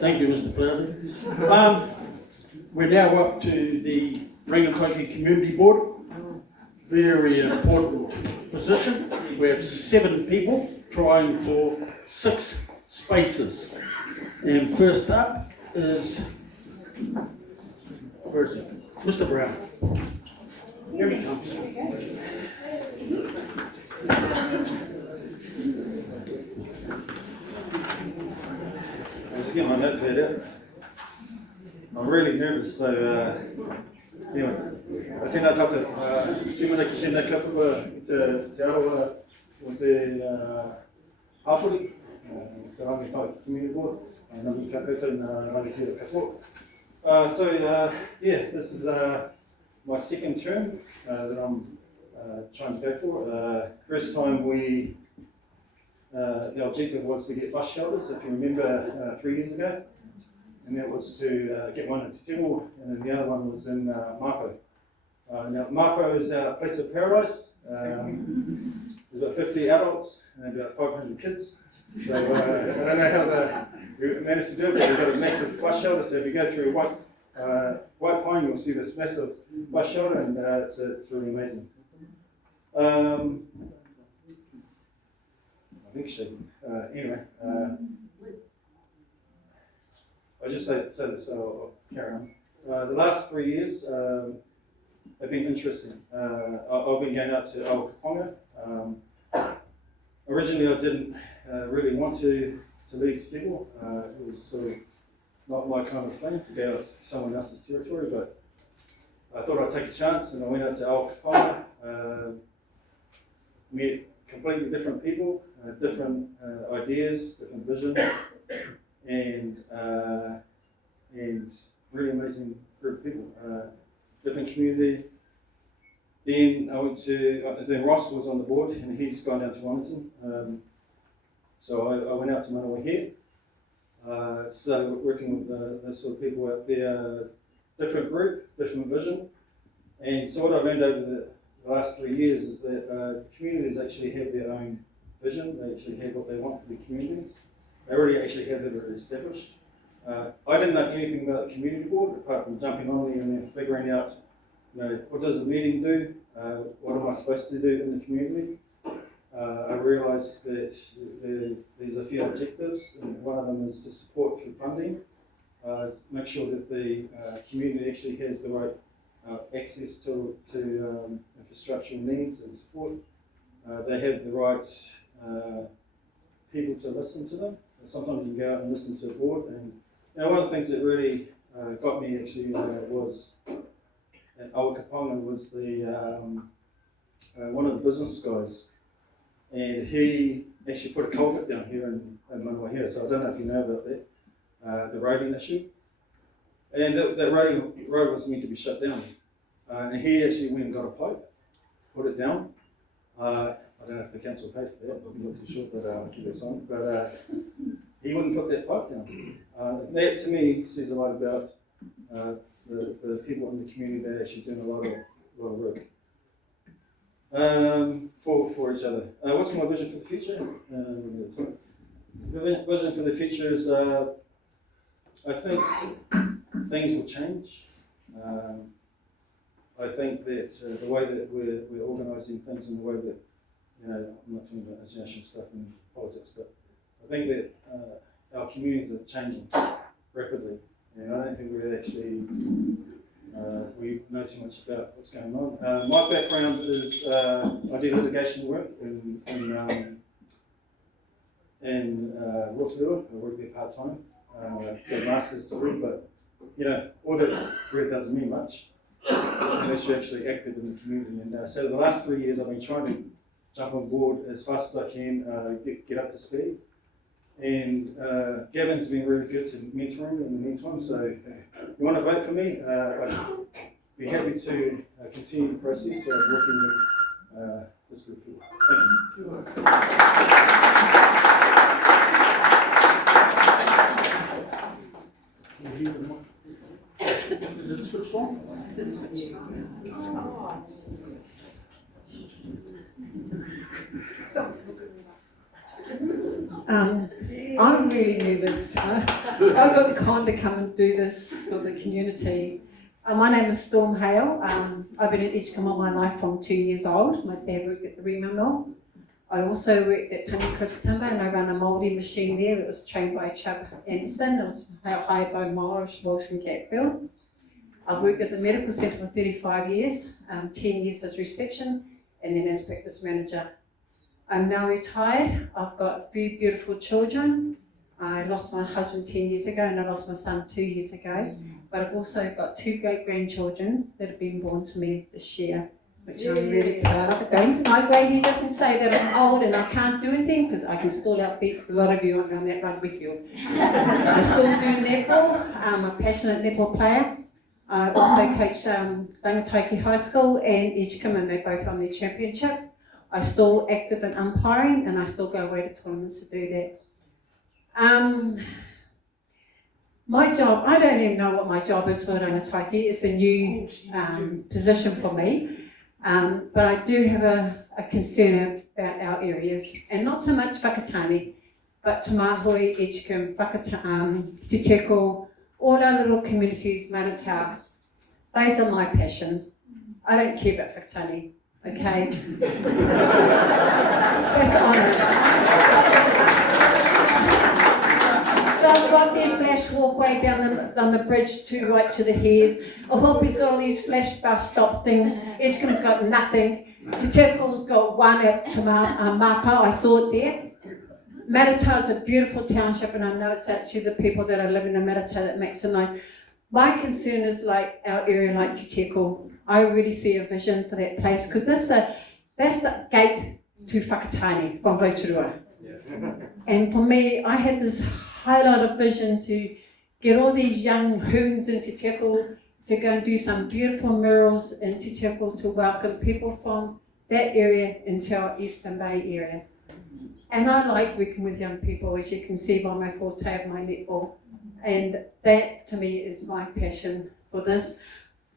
Thank you, Mr. Plowden. We're now up to the Rangitikei Community Board. Very important position. We have 7 people trying for 6 spaces. And first up is, where is it? Mr. Brown. Here he comes. Let's get my notepad out. I'm really nervous, so anyway, tēnā tātou, tīmana ki tēnā kapua te aroha o te hapori, te Rangitikei Community Board, nami ka koutou nā Rangitikei katoa. So yeah, this is my second term that I'm trying to go for. First time the objective was to get bus shelters, if you remember 3 years ago. And that was to get one in Te Tiro, and then the other one was in Mako. Now, Mako is our place of paradise. There's about 50 adults and about 500 kids. So I don't know how they managed to do it, but we've got a massive bus shelter. So if you go through White Pine, you'll see this massive bus shelter, and it's really amazing. I think anyway. I'll just say this, I'll carry on. The last 3 years have been interesting. I've been going out to Aokaponga. Originally I didn't really want to leave Te Tiro. It was sort of not my kind of thing to go out to someone else's territory, but I thought I'd take a chance, and I went out to Aokaponga, met completely different people, different ideas, different vision. And really amazing group of people, different community. Then I went to, then Ross was on the board, and he's gone down to Wellington. So I went out to Manawa, started working with the sort of people out there, different group, different vision. And so what I've learned over the last 3 years is that communities actually have their own vision. They actually have what they want for their communities. They already actually have that established. I didn't know anything about the community board apart from jumping on there and then figuring out, what does the meeting do? What am I supposed to do in the community? I realised that there's a few objectives, and one of them is to support through funding, make sure that the community actually has the right access to infrastructural needs and support. They have the right people to listen to them. Sometimes you can go out and listen to a board, and one of the things that really got me actually was at Aokaponga was the one of the business guys, and he actually put a culvert down here in Manawa. So I don't know if you know about that, the roading issue, and that road was meant to be shut down, and he actually went and got a pipe, put it down. I don't know if the council paid for that, I'm not too sure, but I'll keep it silent. But he wouldn't put that pipe down. That to me says a lot about the people in the community that are actually doing a lot of work for each other. What's my vision for the future? The vision for the future is I think things will change. I think that the way that we're organising things and the way that, I'm not talking about international stuff and politics, but I think that our communities are changing rapidly, and I don't think we know too much about what's going on. My background is I did litigation work in Rotorua. I worked there part time. Got a master's degree, but all that really doesn't mean much unless you're actually active in the community. And so the last 3 years I've been trying to jump on board as fast as I can, get up to speed. And Gavin's been really good to mentoring in the meantime, so if you want to vote for me, I'd be happy to continue the process of working with this group of people. Thank you. Is it switched on? Is it switched on? I'm really nervous. I got kind to come and do this for the community. My name is Storm Hale. I've been in Edgecombe all my life from 2 years old. My dad worked at the Rema Mill. I also worked at Tunny Cliffs Timber and I ran a moulding machine there. It was trained by Chubb Anderson. It was hired by Morris, Walsh and Gatfield. I've worked at the medical centre for 35 years, 10 years as reception and then as practice manager. I'm now retired. I've got 3 beautiful children. I lost my husband 10 years ago and I lost my son 2 years ago. But I've also got 2 great-grandchildren that have been born to me this year, which I'm really proud of. My grady doesn't say that I'm old and I can't do anything because I can still outbeat a lot of you on that rugby field. I still do netball. I'm a passionate netball player. I also coach Rangataiki High School and Edgecombe, and they both won their championship. I still active in umpiring and I still go away to tournaments to do that. My job, I don't even know what my job is for Rangataiki. It's a new position for me. But I do have a concern about our areas, and not so much Whakatane, but Te Māhui, Edgecombe, Te Teko, all our little communities, Matata. Those are my passions. I don't care about Whakatane, okay? That's honest. They've got their flash walkway down the bridge right to the head. I hope he's got all these flash bus stop things. Edgecombe's got nothing. Te Teko's got one at Mapa, I saw it there. Matata is a beautiful township, and I know it's actually the people that are living in Matata that makes it nice. My concern is like our area like Te Teko. I really see a vision for that place, because that's the gate to Whakatane from Rotorua. And for me, I had this highlight of vision to get all these young hoons in Te Teko to go and do some beautiful murals in Te Teko to welcome people from that area into our Eastern Bay area. And I like working with young people, as you can see by my forte of my netball. And that, to me, is my passion for this.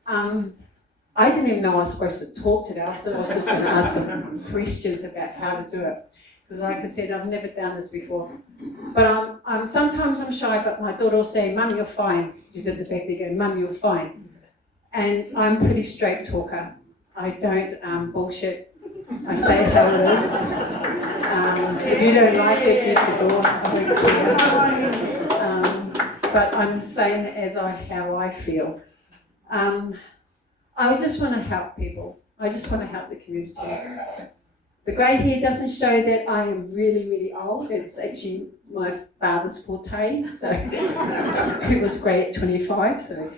I didn't even know I was supposed to talk today. I thought I was just going to ask some questions about how to do it. Because like I said, I've never done this before. But sometimes I'm shy, but my daughter will say, "Mum, you're fine." She's at the back there going, "Mum, you're fine." And I'm a pretty straight talker. I don't bullshit. I say how it is. If you don't like it, use the door. But I'm saying it as how I feel. I just want to help people. I just want to help the community. The grey hair doesn't show that I am really, really old. It's actually my father's forte. So he was grey at 25, so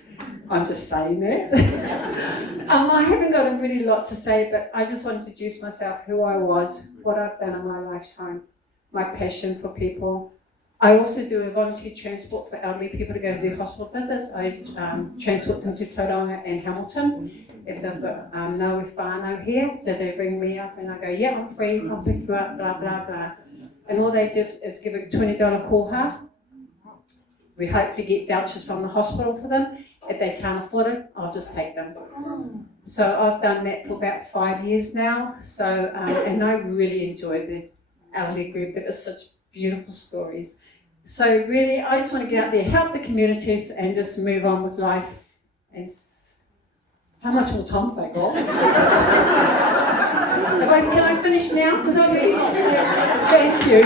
I'm just staying there. I haven't got a really lot to say, but I just want to introduce myself, who I was, what I've done in my lifetime, my passion for people. I also do a volunteer transport for elderly people to go to their hospital visits. I transport them to Tauranga and Hamilton if they've got no whānau here. So they bring me up and I go, "Yeah, I'm free, I'll pick you up, blah, blah, blah." And all they do is give a $20 koha. We hopefully get vouchers from the hospital for them. If they can't afford it, I'll just take them. So I've done that for about 5 years now. So, and I really enjoy the elderly group. It was such beautiful stories. So really, I just want to get out there, help the communities, and just move on with life. And how much more time have I got? Can I finish now? Because I'm really thank you.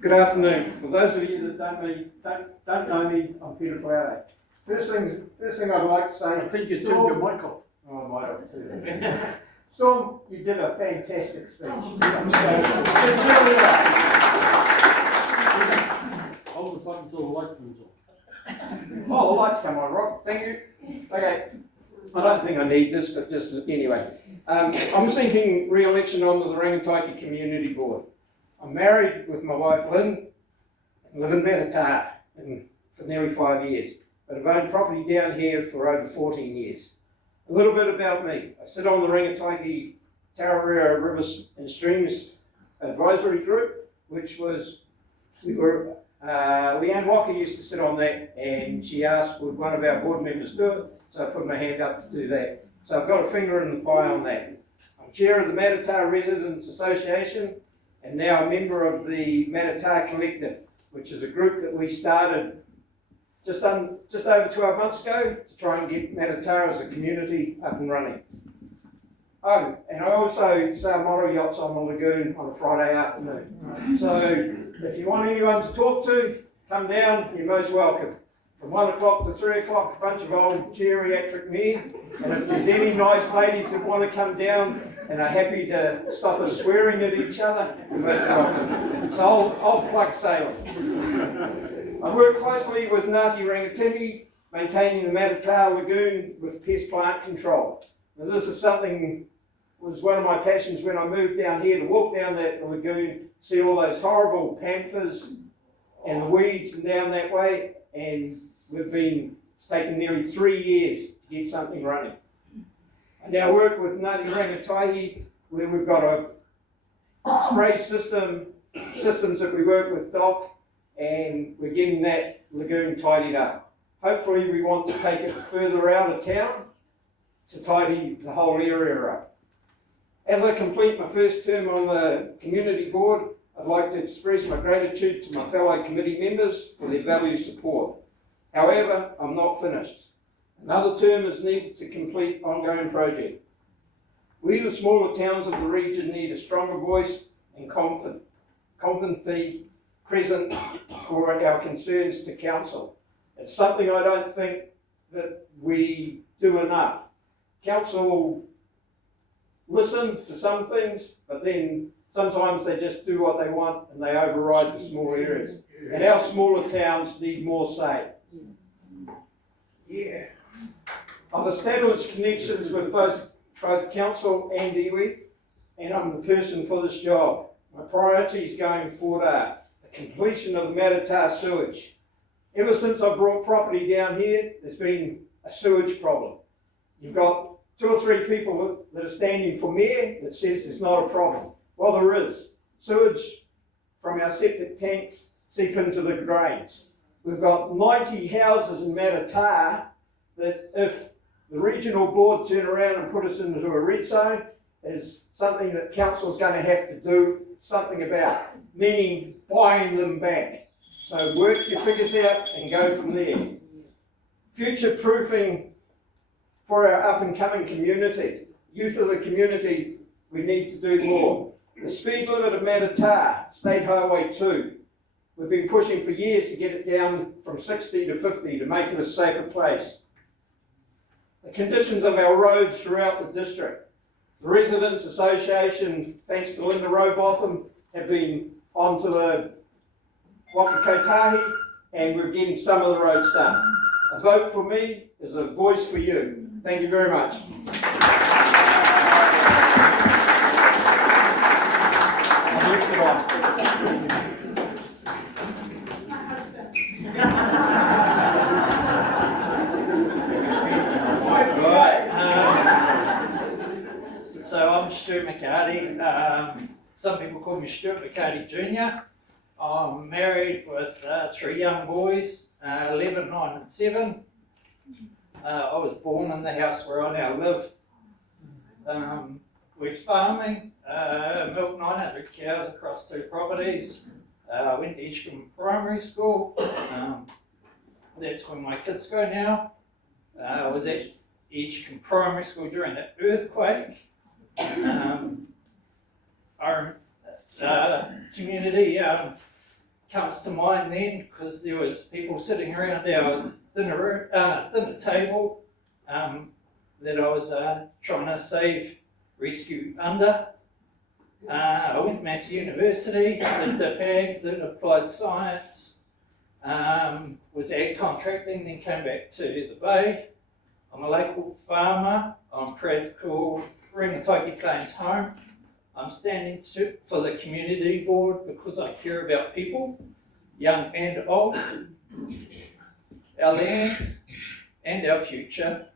Good afternoon. For those of you that don't know me, I'm Peter Friday. First thing I'd like to say. I think you turned your mic off. Oh, I might have too. Storm, you did a fantastic speech. Hold the button until the light comes on. Oh, the lights come on, right? Thank you. Okay. I don't think I need this, but just anyway. I'm seeking re-election onto the Rangataiki Community Board. I'm married with my wife Lynn, and live in Matata for nearly 5 years. but I've owned property down here for over 14 years. A little bit about me. I sit on the Rangataiki Tarawera Rivers and Streams Advisory Group, which was, Leanne Walker used to sit on that, and she asked would one of our board members do it, so I put my hand up to do that. So I've got a finger in the pie on that. I'm chair of the Matata Residents Association, and now a member of the Matata Collective, which is a group that we started just over 12 months ago to try and get Matata as a community up and running. Oh, and I also sail motor yachts on the lagoon on a Friday afternoon. So if you want anyone to talk to, come down, you're most welcome. From 1 o'clock to 3 o'clock, a bunch of old geriatric men. And if there's any nice ladies that want to come down and are happy to stop us swearing at each other, you're most welcome. So I'll plug sailing. I work closely with Ngāti Rangatini, maintaining the Matata Lagoon with pest plant control. Now, this is something was one of my passions when I moved down here, to walk down that lagoon, see all those horrible panthers and the weeds and down that way, and it's taken nearly 3 years to get something running. I now work with Ngāti Rangatini, where we've got a spray systems that we work with DOC, and we're getting that lagoon tidied up. Hopefully we want to take it further out of town to tidy the whole area up. As I complete my first term on the community board, I'd like to express my gratitude to my fellow committee members for their valued support. However, I'm not finished. Another term is needed to complete ongoing project. We, the smaller towns of the region, need a stronger voice and confidently present for our concerns to council. It's something I don't think that we do enough. Council listen to some things, but then sometimes they just do what they want and they override the small areas. And our smaller towns need more say. Yeah. I've established connections with both council and iwi, and I'm the person for this job. My priorities going forward are the completion of the Matata sewage. Ever since I brought property down here, there's been a sewage problem. You've got 2 or 3 people that are standing for mayor that says there's not a problem. Well, there is. Sewage from our septic tanks seep into the drains. We've got 90 houses in Matata that if the regional board turn around and put us into a red zone, is something that council's going to have to do something about, meaning buying them back. So work your figures out and go from there. Future proofing for our up and coming communities. Youth of the community, we need to do more. The speed limit of Matata, State Highway 2. We've been pushing for years to get it down from 60 to 50 to make it a safer place. The conditions of our roads throughout the district. The Residents Association, thanks to Linda Robotham, have been onto the Wakakotahi, and we're getting some of the roads done. A vote for me is a voice for you. Thank you very much. I'll lift it on. So I'm Stuart McCarty. Some people call me Stuart McCarty Jr. I'm married with 3 young boys, 11, 9 and 7. I was born in the house where I now live. We're farming, milked 900 cows across 2 properties. Went to Edgecombe Primary School. That's where my kids go now. I was at Edgecombe Primary School during the earthquake. Our community comes to mind then because there was people sitting around our dinner table that I was trying to save, rescue under. I went to Massey University, did DPAG, did applied science, was ag contracting, then came back to the Bay. I'm a local farmer. I'm proud to call Rangataiki Plains home. I'm standing for the community board because I care about people, young and old. our land and our future.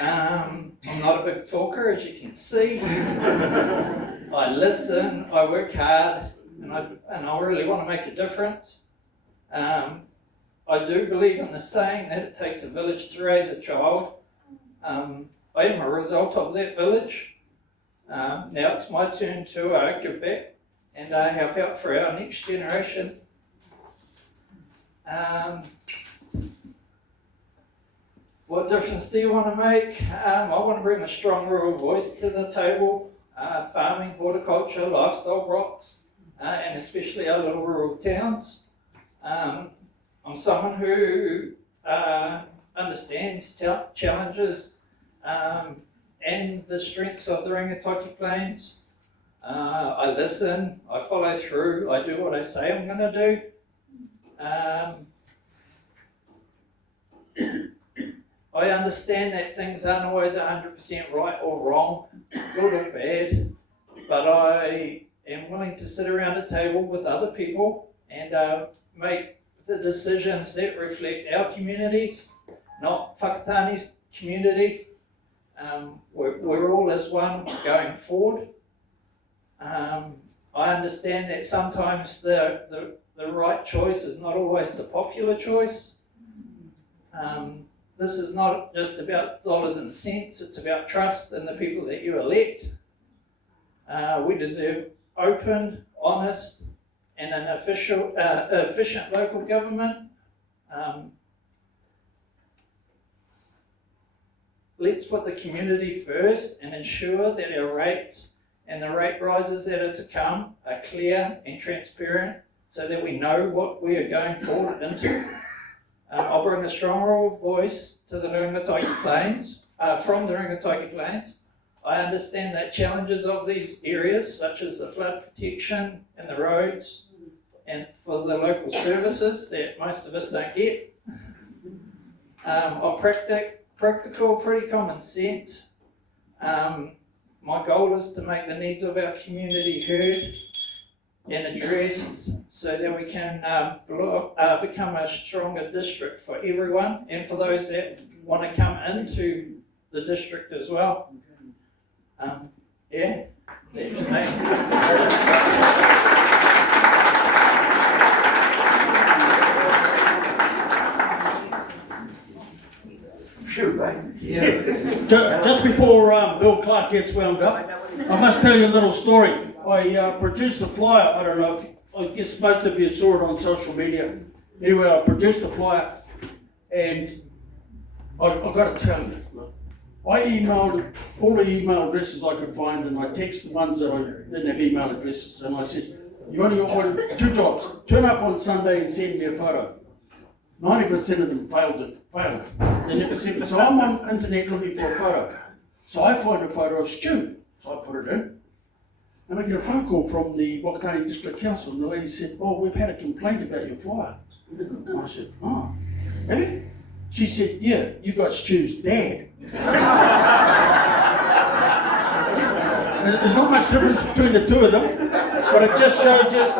I'm not a big talker, as you can see. I listen, I work hard, and I really want to make a difference. I do believe in the saying that it takes a village to raise a child. I am a result of that village. Now it's my turn to give back and help out for our next generation. What difference do you want to make? I want to bring a strong rural voice to the table. Farming, horticulture, lifestyle crops, and especially our little rural towns. I'm someone who understands challenges and the strengths of the Rangitoki Plains. I listen, I follow through, I do what I say I'm going to do. I understand that things aren't always 100% right or wrong, good or bad, but I am willing to sit around a table with other people and make the decisions that reflect our communities, not Whakatani's community. We're all as one going forward. I understand that sometimes the right choice is not always the popular choice. This is not just about dollars and cents, it's about trust in the people that you elect. We deserve open, honest, and an efficient local government. Let's put the community first and ensure that our rates and the rate rises that are to come are clear and transparent so that we know what we are going forward into. I'll bring a strong rural voice to the Rangitoki Plains, from the Rangitoki Plains. I understand that challenges of these areas, such as the flood protection and the roads, and for the local services that most of us don't get, are practical, pretty common sense. My goal is to make the needs of our community heard and addressed so that we can become a stronger district for everyone and for those that want to come into the district as well. Yeah, that's me. Shoot, mate. Yeah. Just before Bill Clark gets wound up, I must tell you a little story. I produced a flyer. I don't know if, I guess most of you saw it on social media. Anyway, I produced a flyer, and I've got to tell you, I emailed all the email addresses I could find, and I texted the ones that I didn't have email addresses, and I said, you only got two jobs. Turn up on Sunday and send me a photo. 90% of them failed. They never sent me. So I'm on internet looking for a photo. So I find a photo of Stu. So I put it in. And I get a phone call from the Whakatane District Council, and the lady said, oh, we've had a complaint about your flyer. And I said, oh, have you? She said, yeah, you got Stu's dad. There's not much difference between the two of them, but it just shows you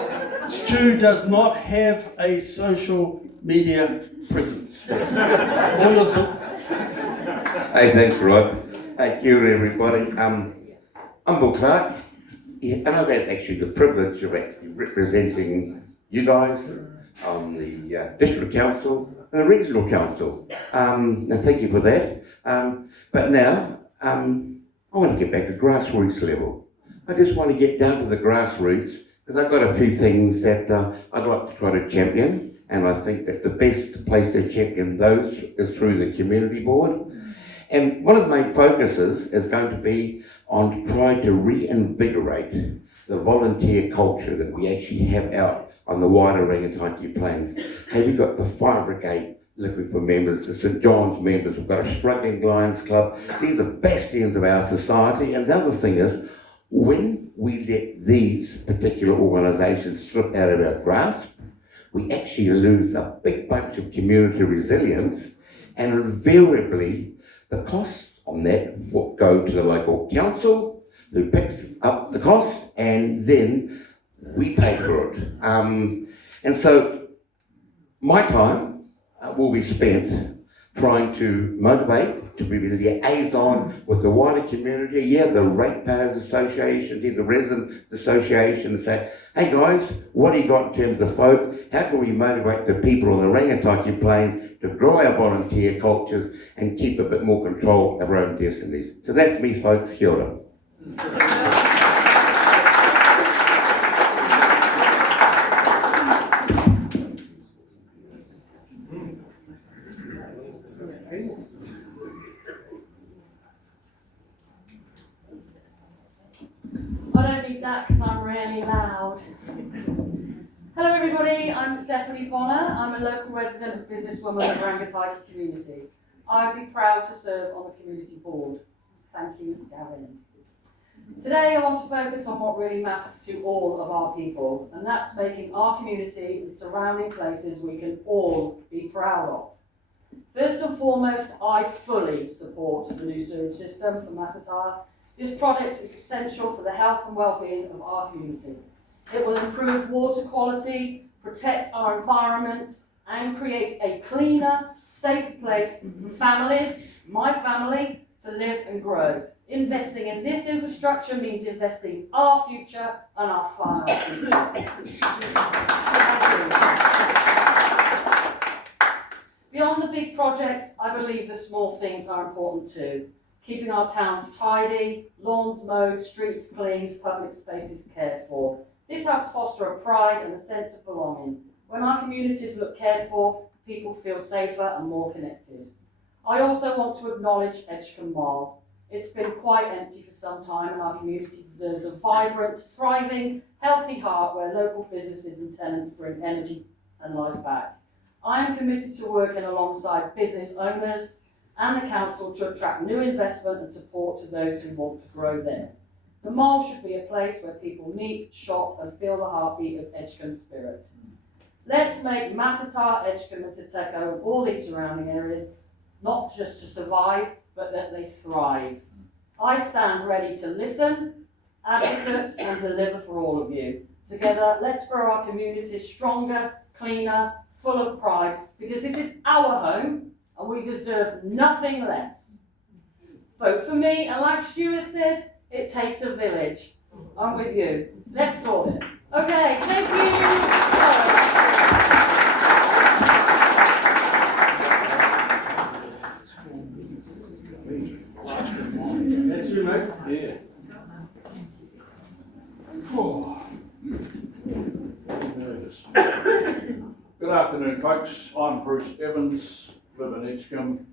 Stu does not have a social media presence. All yours, Bill. Hey, thanks, Rod. Hey, kia ora, everybody. I'm Bill Clark, and I've had actually the privilege of actually representing you guys on the District Council and the Regional Council. And thank you for that. But now, I want to get back to grassroots level. I just want to get down to the grassroots because I've got a few things that I'd like to try to champion. And I think that the best place to champion those is through the community board. And one of the main focuses is going to be on trying to reinvigorate the volunteer culture that we actually have out on the wider Rangitoki Plains. Hey, we've got the Fire Brigade looking for members, the St John's members, we've got a Struggling Lions Club. These are bastions of our society. And the other thing is, when we let these particular organisations slip out of our grasp, we actually lose a big bunch of community resilience, and invariably the costs on that go to the local council, who picks up the cost, and then we pay for it. And so my time will be spent trying to motivate, to be the liaison with the wider community, the ratepayers association, the resident association, say, hey guys, what do you got in terms of folk? How can we motivate the people on the Rangatahi Plains to grow our volunteer cultures and keep a bit more control of our own destinies? So that's me, folks. Kia ora. I don't need that because I'm really loud. Hello everybody, I'm Stephanie Bonner. I'm a local resident and businesswoman of the Rangatahi community. I'd be proud to serve on the community board. Thank you, Gavin. Today I want to focus on what really matters to all of our people, and that's making our community and surrounding places we can all be proud of. First and foremost, I fully support the new sewage system for Matata. This project is essential for the health and well-being of our community. It will improve water quality, protect our environment, and create a cleaner, safer place for families, my family, to live and grow. Investing in this infrastructure means investing in our future and our farmers' future. Beyond the big projects, I believe the small things are important too. Keeping our towns tidy, lawns mowed, streets cleaned, public spaces cared for. This helps foster a pride and a sense of belonging. When our communities look cared for, people feel safer and more connected. I also want to acknowledge Edgecombe Mall. It's been quite empty for some time and our community deserves a vibrant, thriving, healthy heart where local businesses and tenants bring energy and life back. I am committed to working alongside business owners and the council to attract new investment and support to those who want to grow there. The mall should be a place where people meet, shop and feel the heartbeat of Edgecombe spirit. Let's make Matata, Edgecombe and Tateko and all these surrounding areas not just to survive, but that they thrive. I stand ready to listen, advocate and deliver for all of you. Together, let's grow our communities stronger, cleaner, full of pride, because this is our home and we deserve nothing less. Vote for me, and like Stuart says, it takes a village. I'm with you. Let's sort it. Okay, thank you. That's you, mate? Yeah. Oh. Nervous. Good afternoon, folks. I'm Bruce Evans, live in Edgecombe.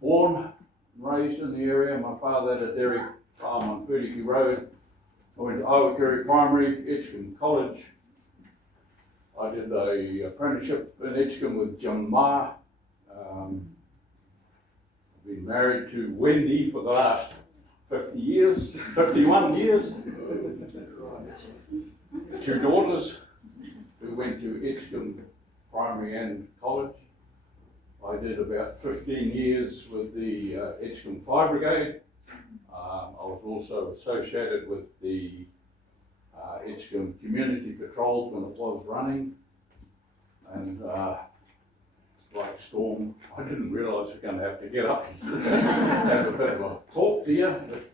Born and raised in the area. My father had a dairy farm on Purdicky Road. I went to Owakeri Primary, Edgecombe College. I did a apprenticeship in Edgecombe with John Ma. I've been married to Wendy for the last 51 years. Two daughters who went to Edgecombe Primary and College. I did about 15 years with the Edgecombe Fire Brigade. I was also associated with the Edgecombe Community Patrols when it was running. And like Storm, I didn't realise I was going to have to get up and have a bit of a talk to you. But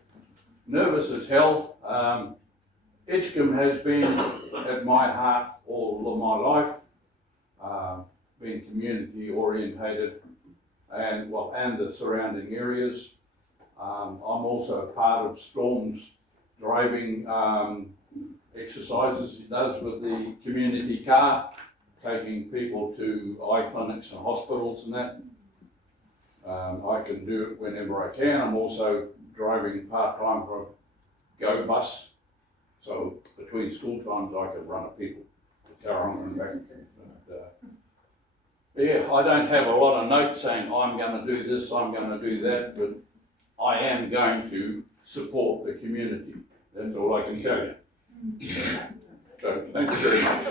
nervous as hell. Edgecombe has been at my heart all of my life, being community orientated and the surrounding areas. I'm also a part of Storm's driving exercises he does with the community car, taking people to eye clinics and hospitals and that. I can do it whenever I can. I'm also driving part-time for a Go bus. So between school times I could run a people to Tauranga and back. But yeah, I don't have a lot of notes saying I'm going to do this, I'm going to do that, but I am going to support the community. That's all I can tell you. So thank you very much.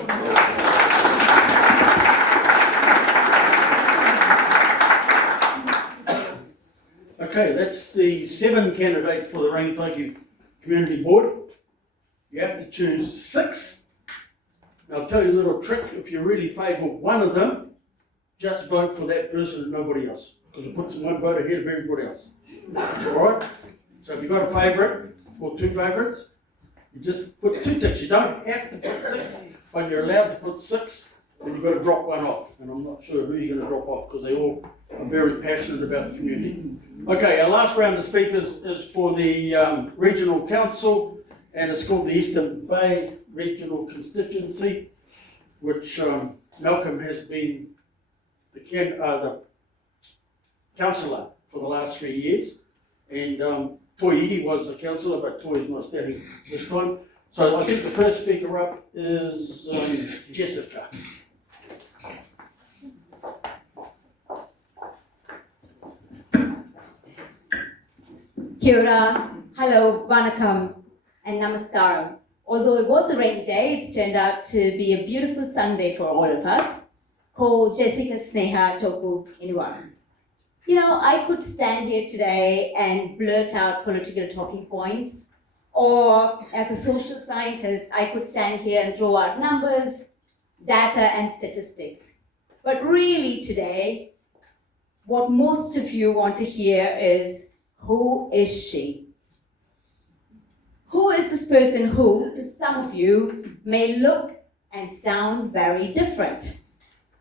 Okay, that's the 7 candidates for the Rangatahi Community Board. You have to choose 6. Now, I'll tell you a little trick. If you really favour one of them, just vote for that person and nobody else, because it puts one vote ahead of everybody else. All right? So if you've got a favourite or two favourites, you just put 2 ticks. You don't have to put 6, but you're allowed to put 6, and you've got to drop one off. And I'm not sure who you're going to drop off, because they all are very passionate about the community. Okay, our last round of speakers is for the Regional Council, and it's called the Eastern Bay Regional Constituency, which Malcolm has been the councillor for the last 3 years, and Toi Iti was a councillor, but Toi is not standing this time. So I think the first speaker up is Jessica. Kia ora, hello, vanakkam, and namaskaram. Although it was a rainy day, it's turned out to be a beautiful Sunday for all of us. Ko Jessica Sneha Toku Inua. You know, I could stand here today and blurt out political talking points, or as a social scientist, I could stand here and throw out numbers, data, and statistics. But really today, what most of you want to hear is, who is she? Who is this person who, to some of you, may look and sound very different?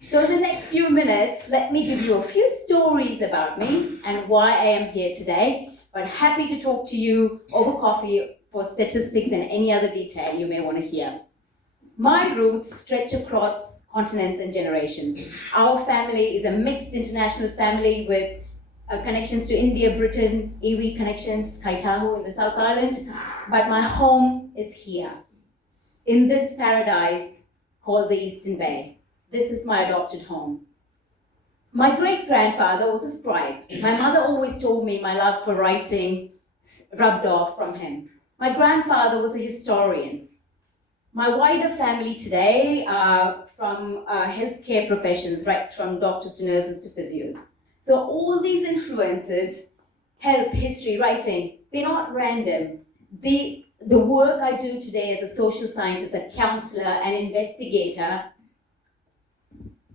So in the next few minutes, let me give you a few stories about me and why I am here today, but happy to talk to you over coffee for statistics and any other detail you may want to hear. My roots stretch across continents and generations. Our family is a mixed international family with connections to India, Britain, iwi connections to Kaitahu in the South Island, but my home is here, in this paradise called the Eastern Bay. This is my adopted home. My great-grandfather was a scribe. My mother always told me my love for writing rubbed off from him. My grandfather was a historian. My wider family today are from healthcare professions, right from doctors to nurses to physios. So all these influences help history writing. They're not random. The work I do today as a social scientist, a counselor, an investigator,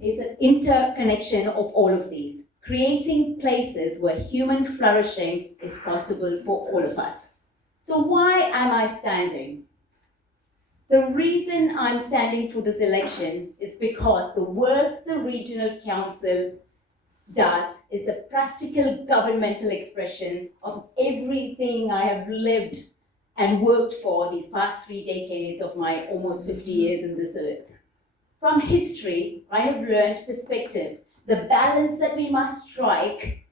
is an interconnection of all of these, creating places where human flourishing is possible for all of us. So why am I standing? The reason I'm standing for this election is because the work the Regional Council does is the practical governmental expression of everything I have lived and worked for these past 3 decades of my almost 50 years in this earth. From history, I have learned perspective, the balance that we must strike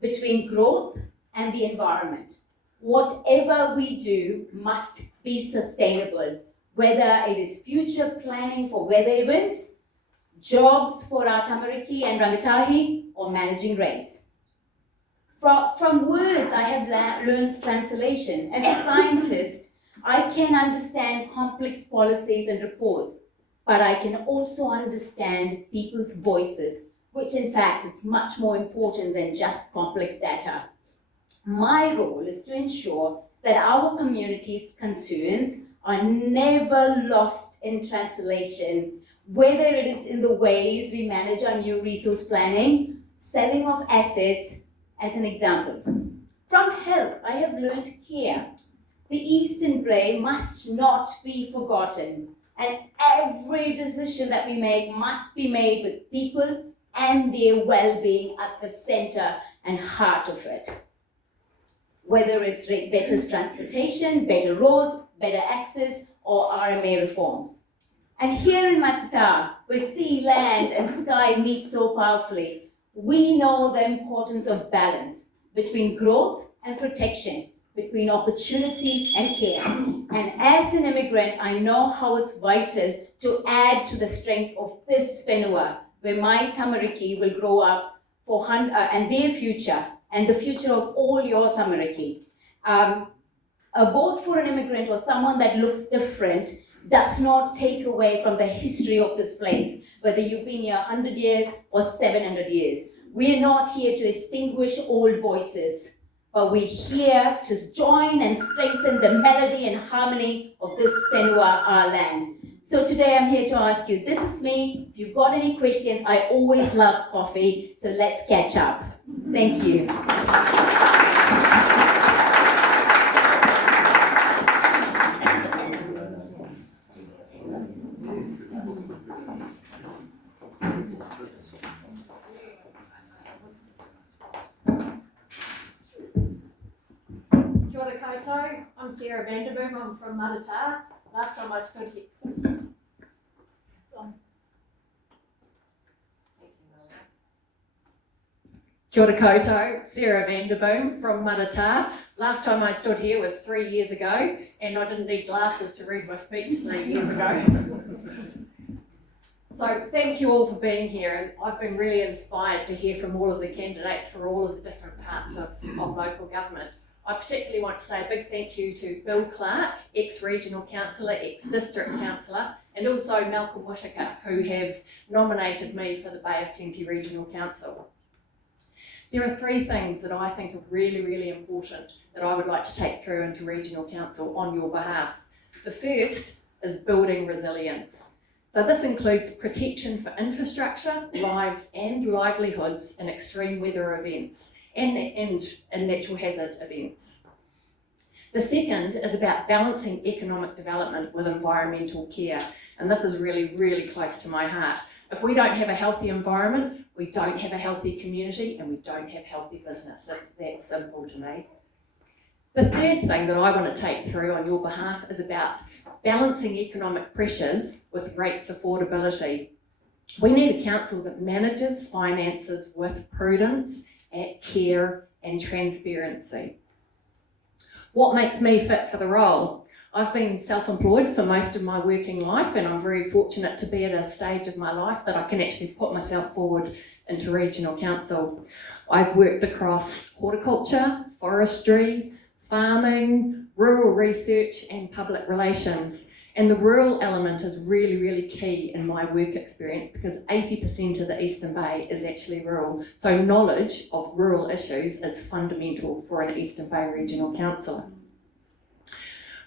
between growth and the environment. Whatever we do must be sustainable, whether it is future planning for weather events, jobs for our tamariki and rangatahi, or managing rates. From words, I have learned translation. As a scientist, I can understand complex policies and reports, but I can also understand people's voices, which in fact is much more important than just complex data. My role is to ensure that our community's concerns are never lost in translation, whether it is in the ways we manage our new resource planning, selling of assets, as an example. From health, I have learned care. The Eastern Bay must not be forgotten, and every decision that we make must be made with people and their well-being at the center and heart of it. Whether it's better transportation, better roads, better access, or RMA reforms. And here in Matata, where sea, land, and sky meet so powerfully, we know the importance of balance between growth and protection, between opportunity and care. And as an immigrant, I know how it's vital to add to the strength of this whenua, where my tamariki will grow up for and their future, and the future of all your tamariki. A vote for an immigrant or someone that looks different does not take away from the history of this place, whether you've been here 100 years or 700 years. We're not here to extinguish old voices, but we're here to join and strengthen the melody and harmony of this whenua, our land. So today I'm here to ask you, this is me. If you've got any questions, I always love coffee, so let's catch up. Thank you. Kia ora koutou, I'm Sarah Vanderboom, I'm from Matata. Last time I stood here. It's on. Kia ora koutou, Sarah Vanderboom from Matata. Last time I stood here was 3 years ago, and I didn't need glasses to read my speech 3 years ago. So thank you all for being here, and I've been really inspired to hear from all of the candidates for all of the different parts of local government. I particularly want to say a big thank you to Bill Clark, ex-regional councillor, ex-district councillor, and also Malcolm Whittaker, who have nominated me for the Bay of Plenty Regional Council. There are 3 things that I think are really, really important that I would like to take through into Regional Council on your behalf. The first is building resilience. So this includes protection for infrastructure, lives and livelihoods in extreme weather events and natural hazard events. The second is about balancing economic development with environmental care, and this is really, really close to my heart. If we don't have a healthy environment, we don't have a healthy community, and we don't have healthy business. It's that simple to me. The third thing that I want to take through on your behalf is about balancing economic pressures with rates affordability. We need a council that manages finances with prudence, care and transparency. What makes me fit for the role? I've been self-employed for most of my working life, and I'm very fortunate to be at a stage of my life that I can actually put myself forward into regional council. I've worked across horticulture, forestry, farming, rural research and public relations. And the rural element is really, really key in my work experience because 80% of the Eastern Bay is actually rural. So knowledge of rural issues is fundamental for an Eastern Bay Regional Councillor.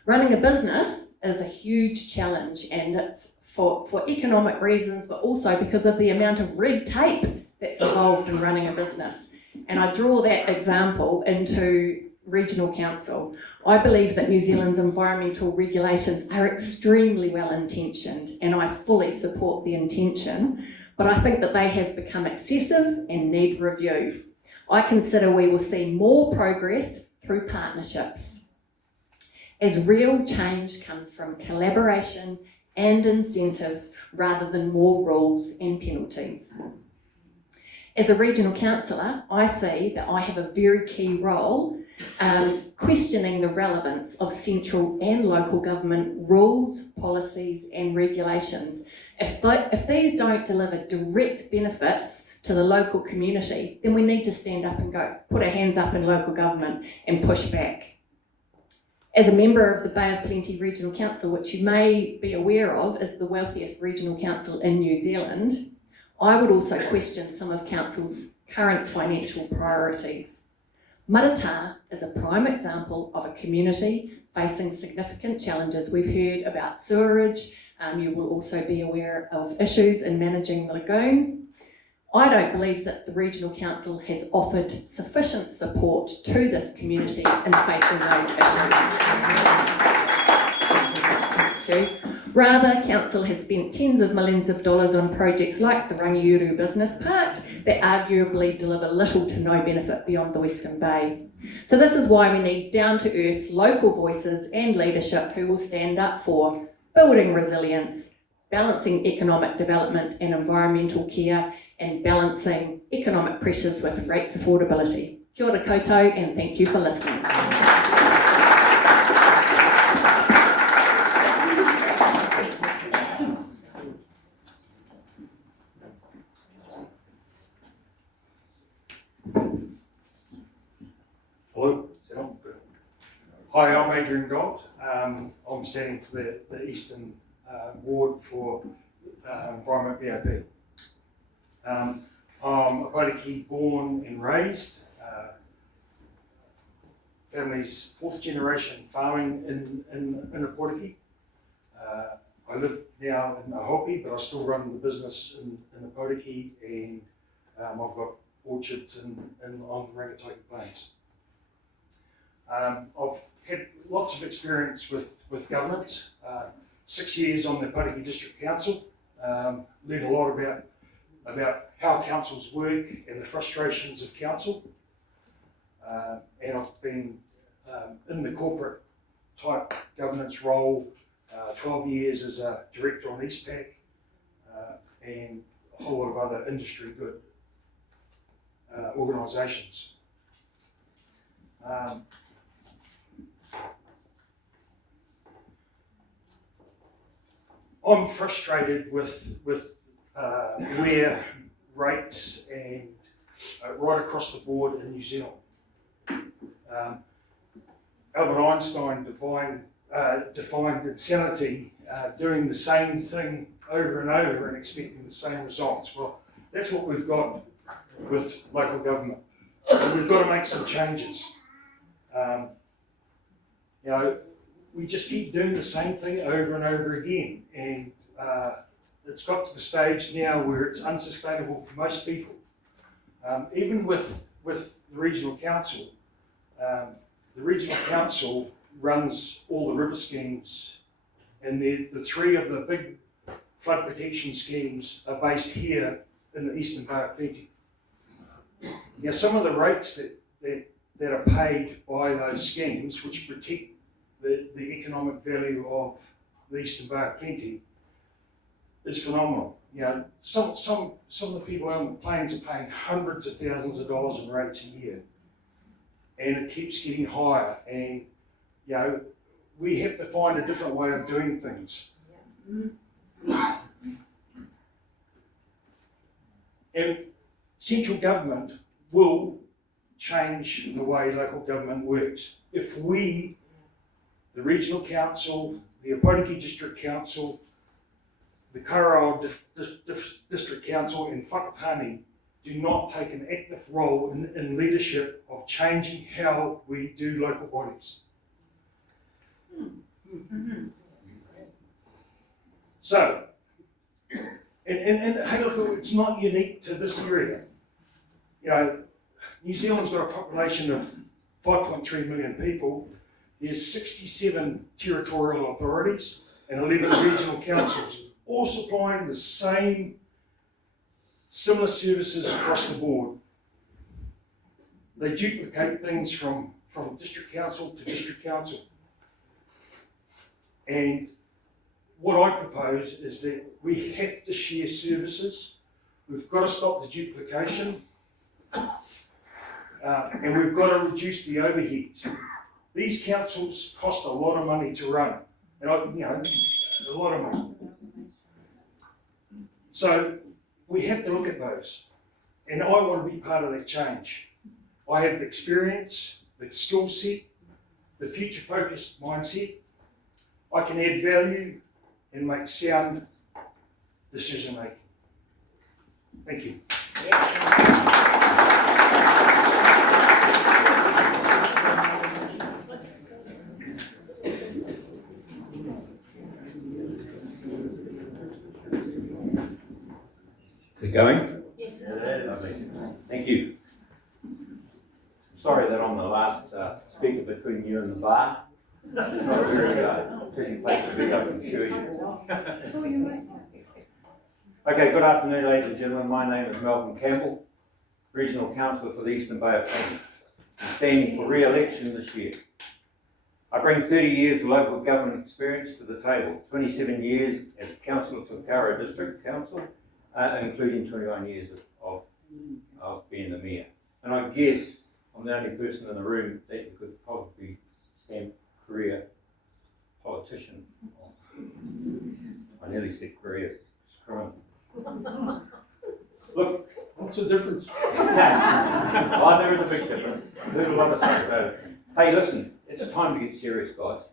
Running a business is a huge challenge, and it's for economic reasons, but also because of the amount of red tape that's involved in running a business. And I draw that example into regional council. I believe that New Zealand's environmental regulations are extremely well intentioned, and I fully support the intention, but I think that they have become excessive and need review. I consider we will see more progress through partnerships, as real change comes from collaboration and incentives rather than more rules and penalties. As a regional councillor, I see that I have a very key role questioning the relevance of central and local government rules, policies and regulations. If these don't deliver direct benefits to the local community, then we need to stand up and go, put our hands up in local government and push back. As a member of the Bay of Plenty Regional Council, which you may be aware of is the wealthiest regional council in New Zealand, I would also question some of Council's current financial priorities. Matata is a prime example of a community facing significant challenges. We've heard about sewerage, you will also be aware of issues in managing the lagoon. I don't believe that the Regional Council has offered sufficient support to this community in facing those issues. Rather, Council has spent tens of millions of dollars on projects like the Rangiuru Business Park that arguably deliver little to no benefit beyond the Western Bay. So this is why we need down-to-earth local voices and leadership who will stand up for building resilience, balancing economic development and environmental care, and balancing economic pressures with rates affordability. Kia ora koutou, and thank you for listening. Hello, is that on? Hi, I'm Adrian Gold. I'm standing for the Eastern Ward for Environment BOP. I'm a Paitiki born and raised. Family's 4th generation farming in a Paitiki. I live now in Ahopi, but I still run the business in Opotiki, and I've got orchards on the Rangitoki Plains. I've had lots of experience with governance. 6 years on the Opotiki District Council. Learned a lot about how councils work and the frustrations of council. And I've been in the corporate type governance role 12 years as a director on EastPac and a whole lot of other industry good organisations. I'm frustrated with where rates and right across the board in New Zealand. Albert Einstein defined insanity doing the same thing over and over and expecting the same results. Well, that's what we've got with local government. And we've got to make some changes. We just keep doing the same thing over and over again, and it's got to the stage now where it's unsustainable for most people. Even with the regional council, the regional council runs all the river schemes, and the three of the big flood protection schemes are based here in the Eastern Bay of Plenty. Now, some of the rates that are paid by those schemes, which protect the economic value of the Eastern Bay of Plenty, is phenomenal. Some of the people out on the plains are paying hundreds of thousands of dollars in rates a year, and it keeps getting higher. And we have to find a different way of doing things. And central government will change the way local government works. If we, the regional council, the Opotiki District Council, the Kawerau District Council and Whakatane do not take an active role in leadership of changing how we do local bodies. So, and hey, look, it's not unique to this area. New Zealand's got a population of 5.3 million people. There's 67 territorial authorities and 11 regional councils, all supplying the same similar services across the board. They duplicate things from district council to district council. And what I propose is that we have to share services. We've got to stop the duplication, and we've got to reduce the overheads. These councils cost a lot of money to run, and a lot of money. So we have to look at those, and I want to be part of that change. I have the experience, the skill set, the future-focused mindset. I can add value and make sound decision making. Thank you. Is it going? Yes. Lovely. Thank you. Sorry that I'm the last speaker between you and the bar. It's not a very busy place to be, I can assure you. Okay, good afternoon, ladies and gentlemen. My name is Malcolm Campbell, Regional Councillor for the Eastern Bay of Plenty. I'm standing for re-election this year. I bring 30 years of local government experience to the table, 27 years as a councillor for the Kawerau District Council, including 21 years of being the mayor. And I guess I'm the only person in the room that you could probably stamp career politician on. I nearly said career criminal. Look, What's the difference? well, there is a big difference. There's a lot of stuff about it. Hey, listen, it's time to get serious, guys.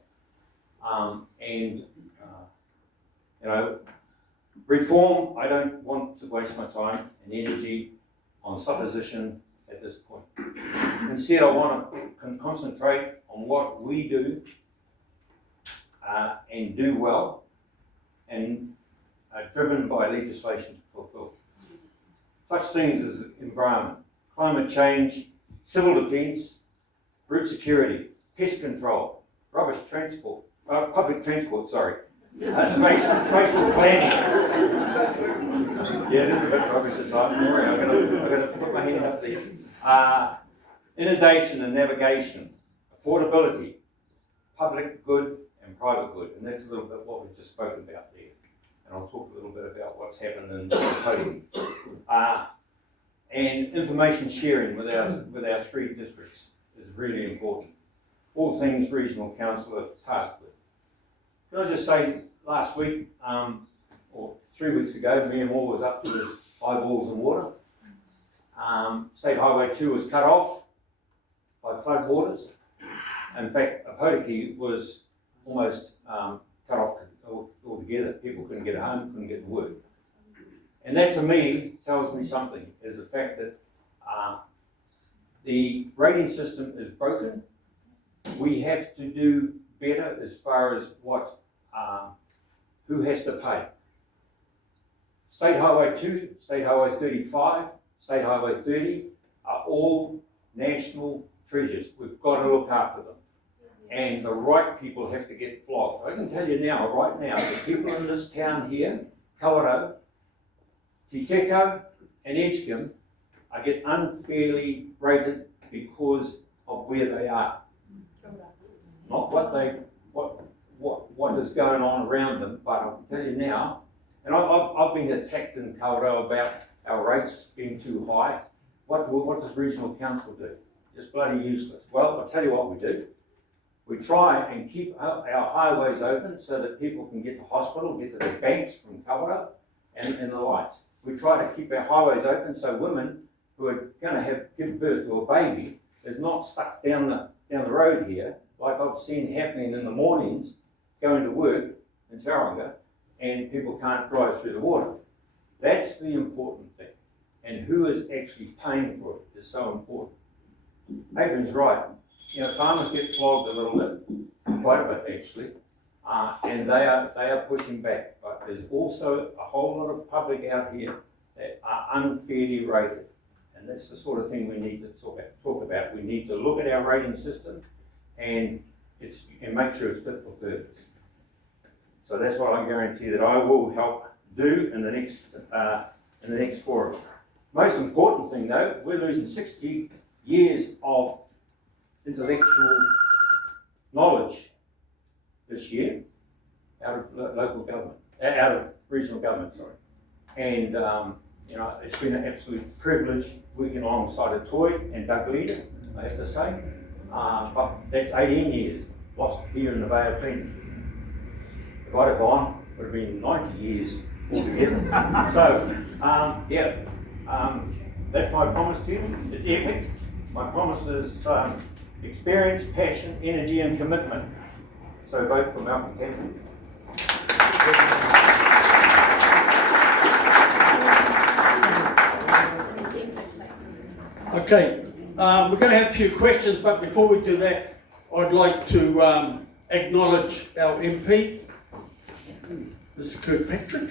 Reform, I don't want to waste my time and energy on supposition at this point. Instead, I want to concentrate on what we do and do well, and are driven by legislation to fulfil. Such things as environment, climate change, civil defence, route security, pest control, public transport, spatial planning. Yeah, it is a bit rubbish at times, don't worry, I'm gonna put my hand up there. Inundation and navigation, affordability, public good and private good, and that's a little bit what we've just spoken about there. And I'll talk a little bit about what's happened in coding. And information sharing with our 3 districts is really important. All things regional council are tasked with. Can I just say, last week, or 3 weeks ago, me and Moore was up to his eyeballs in water. State Highway 2 was cut off by floodwaters. In fact, Apotiki was almost cut off altogether. People couldn't get home, couldn't get to work. And that to me tells me something, is the fact that the rating system is broken. We have to do better as far as who has to pay. State Highway 2, State Highway 35, State Highway 30 are all national treasures. We've got to look after them. And the right people have to get flogged. I can tell you now, right now, the people in this town here, Kawerau, Te Teko and Edgecombe, I get unfairly rated because of where they are. Not what is going on around them, but I'll tell you now, and I've been attacked in Kawerau about our rates being too high. What does regional council do? Just bloody useless. Well, I'll tell you what we do. We try and keep our highways open so that people can get to hospital, get to their banks from Kawerau and the lights. We try to keep our highways open so women who are going to give birth to a baby is not stuck down the road here, like I've seen happening in the mornings, going to work in Tauranga, and people can't drive through the water. That's the important thing. And who is actually paying for it is so important. Adrian's right. You know, farmers get flogged a little bit, quite a bit actually, and they are pushing back. But there's also a whole lot of public out here that are unfairly rated, and that's the sort of thing we need to talk about. We need to look at our rating system and make sure it's fit for purpose. So that's what I guarantee that I will help do in the next forum. Most important thing though, we're losing 60 years of intellectual knowledge this year out of local government, out of regional government, sorry. And you know, it's been an absolute privilege working alongside a Toy and Doug Leader, I have to say. But that's 18 years lost here in the Bay of Plenty. If I'd have gone, it would have been 90 years altogether. So, that's my promise to you. It's epic. My promise is experience, passion, energy, and commitment. So vote for Malcolm Campbell. Okay, we're going to have a few questions, but before we do that, I'd like to acknowledge our MP, Mr. Kirkpatrick.